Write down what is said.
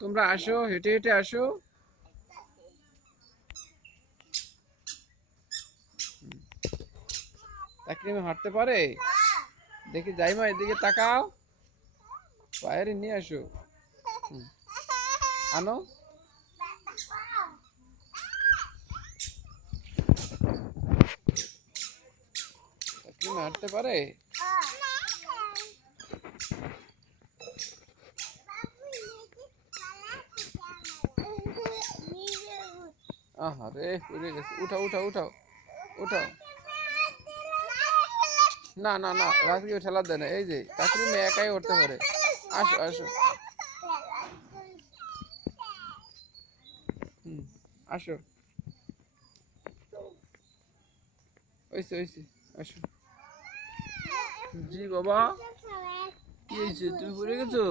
তোমরা আসো, হেঁটে হেঁটে আসো। তাকরিমা হাঁটতে পারে? দেখি যাইমা, এদিকে তাকাও, বাইরে নিয়ে আসো। হুম, আনো। তাকরিমা হাঁটতে পারে? আহারে পড়ে গেছে। উঠাও উঠাও উঠাও উঠাও। না না না, রাজকে ঠেলা দেয় না। এই যে তাকরিমা একাই উঠতে পারে। আসো আসো। হুম, আসো। ওইসে ওইসে, আসো। জি বাবা, কি হয়েছে? তুমি পড়ে গেছো?